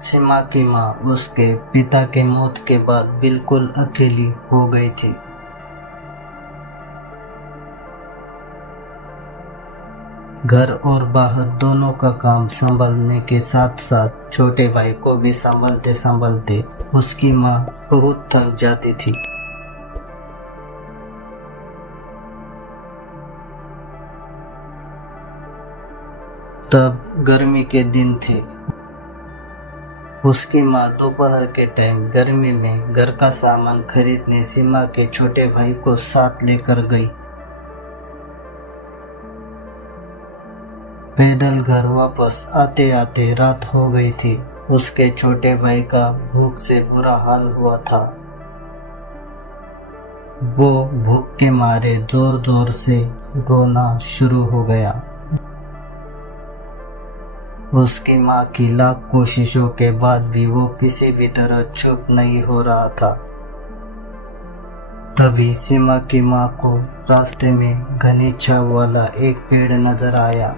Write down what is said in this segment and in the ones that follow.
सीमा की माँ उसके पिता के मौत के बाद बिल्कुल अकेली हो गई थी। घर और बाहर दोनों का काम संभालने के साथ साथ छोटे भाई को भी संभालते संभालते उसकी माँ बहुत थक जाती थी। तब गर्मी के दिन थे। उसकी माँ दोपहर के टाइम गर्मी में घर का सामान खरीदने सीमा के छोटे भाई को साथ लेकर गई। पैदल घर वापस आते आते रात हो गई थी। उसके छोटे भाई का भूख से बुरा हाल हुआ था। वो भूख के मारे जोर जोर से रोना शुरू हो गया। उसकी माँ की लाख कोशिशों के बाद भी वो किसी भी तरह चुप नहीं हो रहा था। तभी सीमा की माँ को रास्ते में घनी छाव वाला एक पेड़ नजर आया।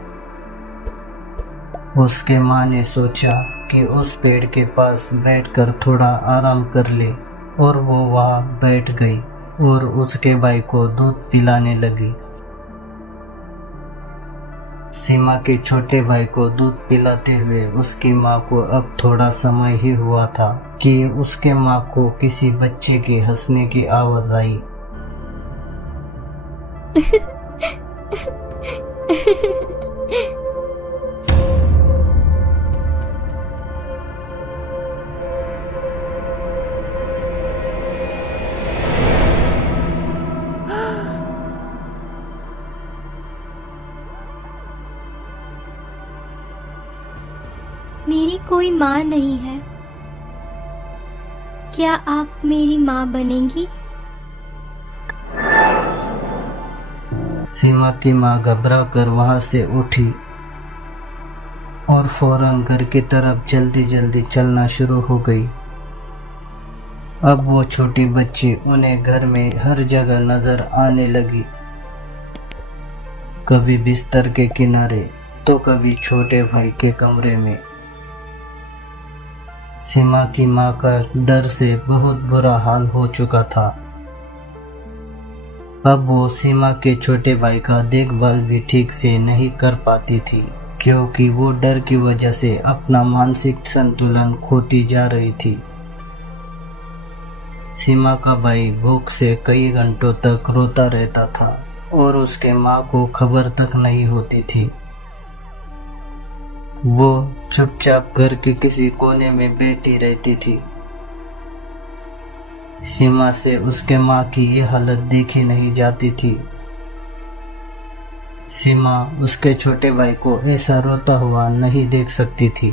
उसके माँ ने सोचा कि उस पेड़ के पास बैठकर थोड़ा आराम कर ले, और वो वहाँ बैठ गई और उसके भाई को दूध पिलाने लगी। सीमा के छोटे भाई को दूध पिलाते हुए उसकी माँ को अब थोड़ा समय ही हुआ था कि उसके माँ को किसी बच्चे के हंसने की आवाज आई। मेरी कोई माँ नहीं है, क्या आप मेरी माँ बनेंगी? सीमा की माँ घबरा कर वहां से उठी और फौरन घर की तरफ जल्दी जल्दी चलना शुरू हो गई। अब वो छोटी बच्ची उन्हें घर में हर जगह नजर आने लगी, कभी बिस्तर के किनारे तो कभी छोटे भाई के कमरे में। सीमा की माँ का डर से बहुत बुरा हाल हो चुका था। अब वो सीमा के छोटे भाई का देखभाल भी ठीक से नहीं कर पाती थी, क्योंकि वो डर की वजह से अपना मानसिक संतुलन खोती जा रही थी। सीमा का भाई भूख से कई घंटों तक रोता रहता था और उसके माँ को खबर तक नहीं होती थी। वो चुपचाप घर के किसी कोने में बैठी रहती थी। सीमा से उसके माँ की ये हालत देखी नहीं जाती थी। सीमा उसके छोटे भाई को ऐसा रोता हुआ नहीं देख सकती थी,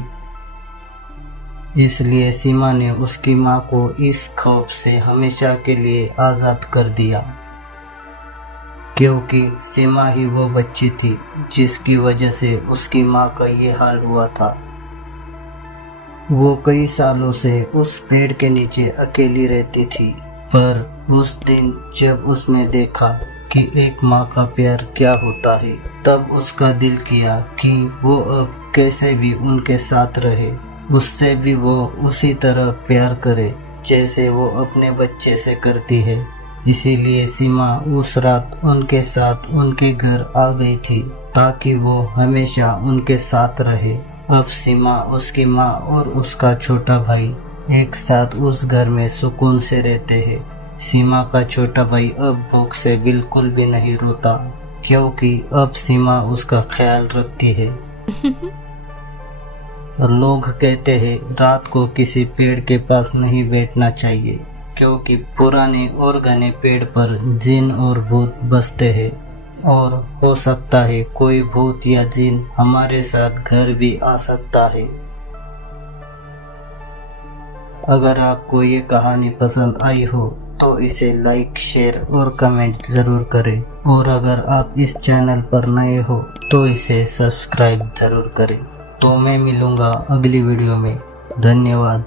इसलिए सीमा ने उसकी माँ को इस खौफ से हमेशा के लिए आज़ाद कर दिया, क्योंकि सीमा ही वो बच्ची थी जिसकी वजह से उसकी माँ का ये हाल हुआ था। वो कई सालों से उस पेड़ के नीचे अकेली रहती थी, पर उस दिन जब उसने देखा कि एक माँ का प्यार क्या होता है, तब उसका दिल किया कि वो अब कैसे भी उनके साथ रहे, उससे भी वो उसी तरह प्यार करे जैसे वो अपने बच्चे से करती है। इसीलिए सीमा उस रात उनके साथ उनके घर आ गई थी ताकि वो हमेशा उनके साथ रहे। अब सीमा, उसकी माँ और उसका छोटा भाई एक साथ उस घर में सुकून से रहते हैं। सीमा का छोटा भाई अब भूख से बिल्कुल भी नहीं रोता, क्योंकि अब सीमा उसका ख्याल रखती है। लोग कहते हैं रात को किसी पेड़ के पास नहीं बैठना चाहिए, क्योंकि पुराने और घने पेड़ पर जिन और भूत बसते हैं, और हो सकता है कोई भूत या जिन हमारे साथ घर भी आ सकता है। अगर आपको ये कहानी पसंद आई हो तो इसे लाइक, शेयर और कमेंट जरूर करें, और अगर आप इस चैनल पर नए हो तो इसे सब्सक्राइब जरूर करें। तो मैं मिलूंगा अगली वीडियो में। धन्यवाद।